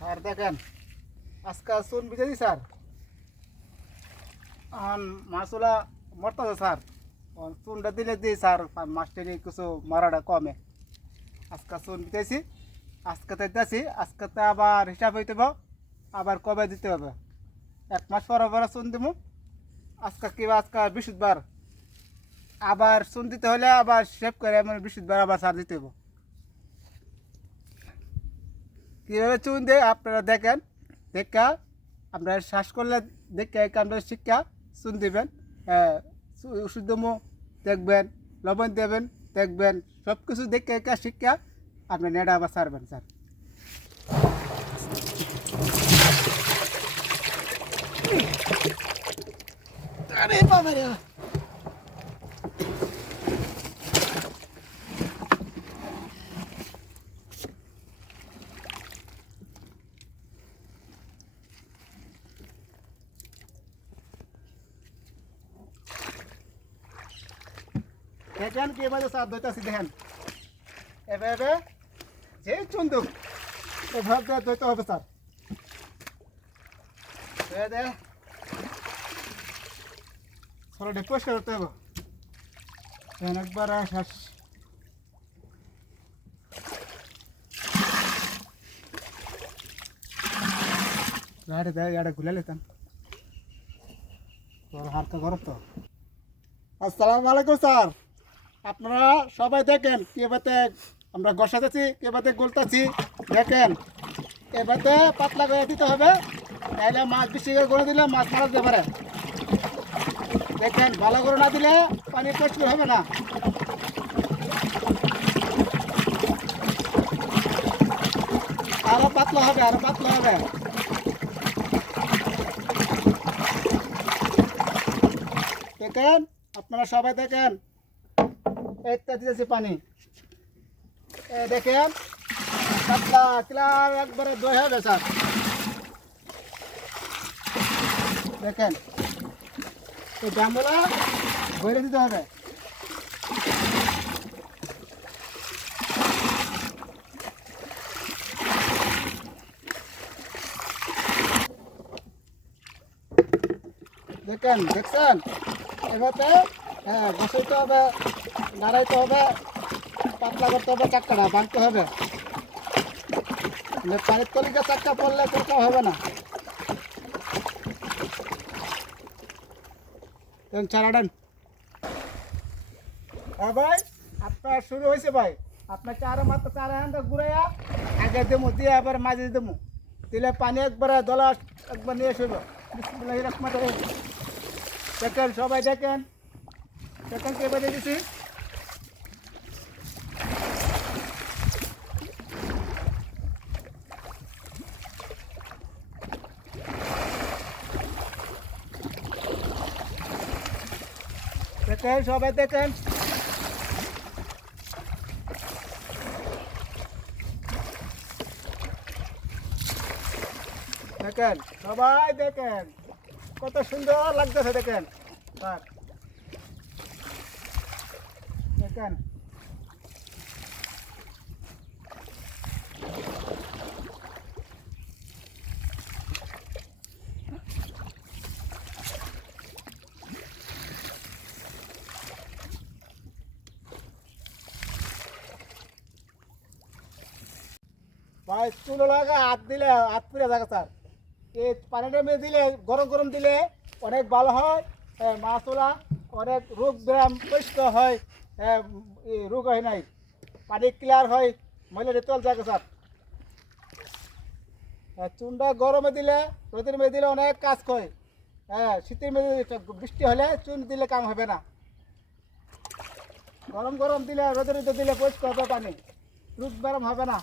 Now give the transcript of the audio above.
sir দেখেন আজকে চুন বিজেছি স্যার এখন মাছগুলা মরতেছে স্যার চুনটা দিলে দিই স্যার মাছটারি কিছু মারাটা কমে আজকে চুন বিজেছি আজকে তো দিতেছি আজকে তো আবার হিসাব হইতে হবে আবার কবে দিতে হবে 1 মাস পরে পরে চুন দিব আজকে কিবা আজকে বৃহস্পতিবার আবার চুন দিতে হলে আবার সেভ করে বৃহস্পতিবার আবার সার দিতে হবে কীভাবে চুন দেয় আপনারা দেখেন দেখা আপনারা শ্বাস করলে দেখে আপনারা শিক্ষা চুন দেবেন ওষুধ দমো দেখবেন লবণ দেবেন দেখবেন সব কিছু দেখে একা শিক্ষা আপনি নেড়া আবার সারবেন স্যার আরে বাবা রে দেখেন কীভাবে সার ধরতেছি দেখেন এভাবে যে চুন্দুক এভাবে ধরতে হবে স্যার দে সরটা পরিষ্কার করতে হবে একবার শ্বাস গাড়ি দেয় গাড়ি ঘুরে নিতাম হালকা গরম তো আসসালামু আলাইকুম স্যার আপনারা সবাই দেখেন কীভাবে আমরা গসাতেছি কীভাবে গলতাছি দেখেন এভাবে পাতলা করে দিতে হবে তাহলে মাছ বেশি করে গড়ে দিলে মাছ মারা যেতে পারে দেখেন ভালো করে না দিলে পানি পরিষ্কার হবে না আরো পাতলা হবে আরো পাতলা হবে দেখেন আপনারা সবাই দেখেন এইটা দিতেছি পানি দেখেন পাতলা ক্লিয়ার একবারে দই হবে স্যার দেখেন এই জামগুলা ভরে দিতে হবে দেখেন দেখছেন এভাবে হ্যাঁ বসাইতে হবে নাড়াইতে হবে পাতলা করতে হবে চাক্কাটা বাঁধতে হবে পানির তলিকা চাক্কা পড়লে তরকা হবে না চারাডান হ্যাঁ ভাই আপনার শুরু হয়েছে ভাই আপনার মাত্র 4 ঘন্টা ঘুরাইয়া আগে দেবো দিয়ে আবার মাঝে দেবো দিলে পানি একবারে দলা একবার নিয়ে আসবে বিসমিল্লাহির রহমানির রহিম দেখেন সবাই দেখেন দেখেন কে বেঁধে দিছি দেখেন সবাই দেখেন দেখেন সবাই দেখেন কত সুন্দর লাগতেছে দেখেন স্যার দেখেন ভাই চুলো লাগা হাত দিলে হাত পুড়ে থাকে স্যার এই পানিটা মেয়ে দিলে গরম গরম দিলে অনেক ভালো হয় মাছওলা অনেক রোগ ব্যায়াম পরিষ্কার হয় রোগ হয় নাই পানি ক্লিয়ার হয় মহিলাদের তল থাকে স্যার চুনটা গরমে দিলে রোদের মেয়ে দিলে অনেক কাজ করে শীতের মেয়ে বৃষ্টি হলে চুন দিলে কাম হবে না গরম গরম দিলে রোদের দিলে পরিষ্কার হবে পানি রোগ ব্যায়াম হবে না